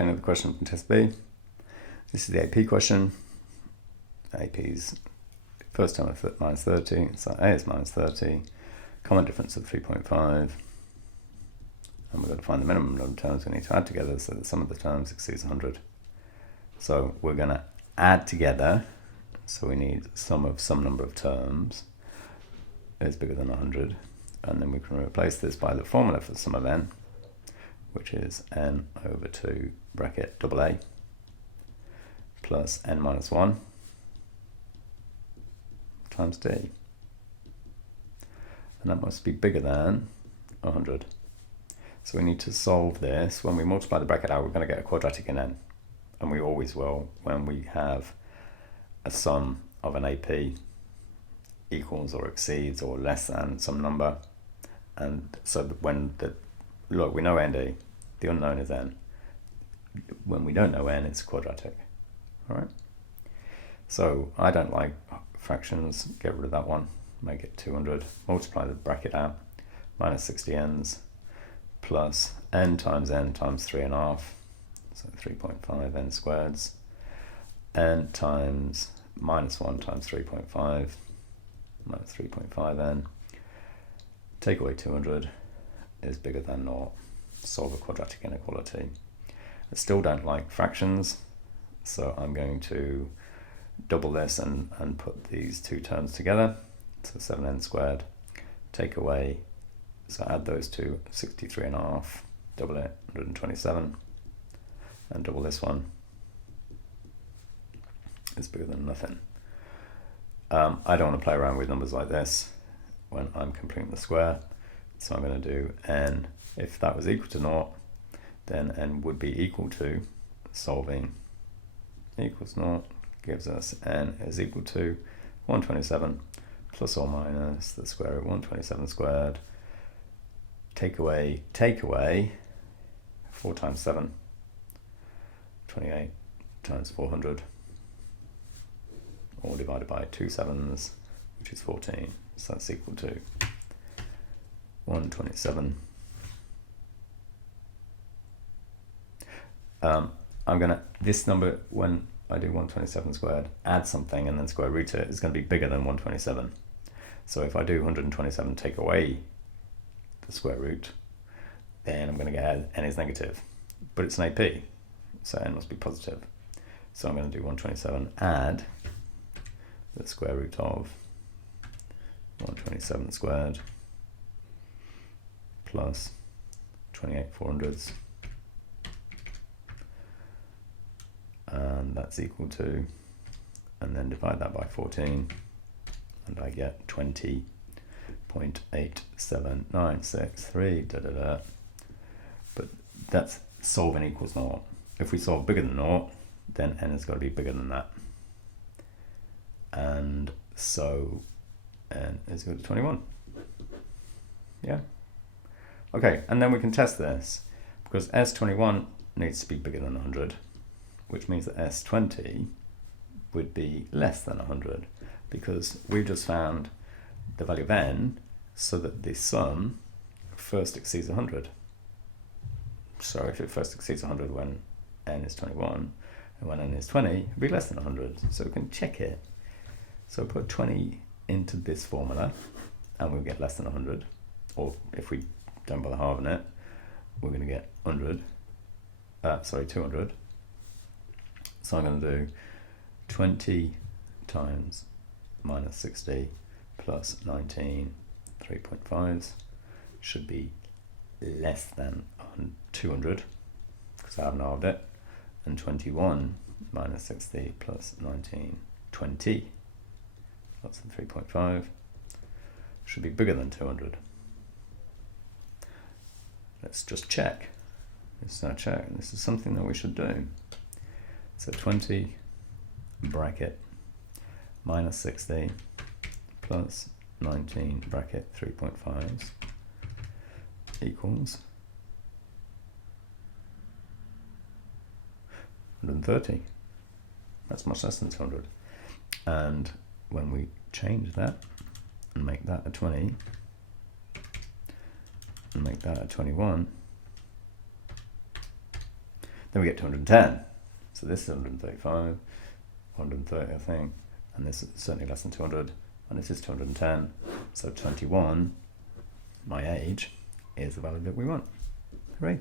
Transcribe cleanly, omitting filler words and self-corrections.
Okay, another question from test B. This is the AP question. AP's first term of minus 30, so A is minus 30, common difference of 3.5, and we've got to find the minimum number of terms we need to add together so that some of the terms exceeds 100. So we're going to add together, so we need sum of some number of terms is bigger than 100, and then we can replace this by the formula for sum of n, which is n over 2 bracket double A plus n minus 1 times d. And that must be bigger than 100. So we need to solve this. When we multiply the bracket out, we're going to get a quadratic in n. And we always will when we have a sum of an AP equals or exceeds or less than some number. And so that when look, we know nd, the unknown is n. When we don't know n, it's quadratic. All right. So I don't like fractions. Get rid of that one. Make it 200. Multiply the bracket out. Minus 60 n's plus n times 3.5. So 3.5 n squareds. N times minus 1 times 3.5. Minus 3.5 n. Take away 200 is bigger than 0. Solve a quadratic inequality. I still don't like fractions, so I'm going to double this and put these two terms together. So 7n squared. Take away, so add those two, 63.5, double it, 127, and double this one. It's bigger than nothing. I don't want to play around with numbers like this when I'm completing the square, so I'm going to do n. If that was equal to 0, then n would be equal to, solving equals 0 gives us n is equal to 127 plus or minus the square root of 127 squared. Take away 4 times 7, 28 times 400, all divided by 2 7s, which is 14. So that's equal to 127. I'm going to, this number, when I do 127 squared, add something and then square root it, is going to be bigger than 127. So if I do 127 take away the square root, then I'm going to get n is negative. But it's an AP, so n must be positive. So I'm going to do 127 add the square root of 127 squared plus 28 400s. And that's equal to, and then divide that by 14, and I get 20.87963, but that's solving equals 0. If we solve bigger than 0, then n has got to be bigger than that. And so n is equal to 21. Yeah. Okay, and then we can test this, because S21 needs to be bigger than 100. Which means that S20 would be less than 100, because we've just found the value of n so that the sum first exceeds 100. So if it first exceeds 100 when n is 21, and when n is 20, it'll be less than 100. So we can check it. So put 20 into this formula, and we'll get less than 100. Or if we don't bother halving it, we're going to get 200. So I'm going to do 20 times minus 60 plus 19 3.5s should be less than 200, because I haven't halved it, and 21 minus 60 plus 19, 20 plus the 3.5 should be bigger than 200. Let's just check. This is our check, and this is something that we should do. So 20 bracket minus 60 plus 19 bracket 3.5s equals 130. That's much less than 200. And when we change that and make that a 20 and make that a 21, Then we get 210. So this is 135, 130 I think, and this is certainly less than 200, and this is 210. So 21, my age, is the value that we want. Hooray.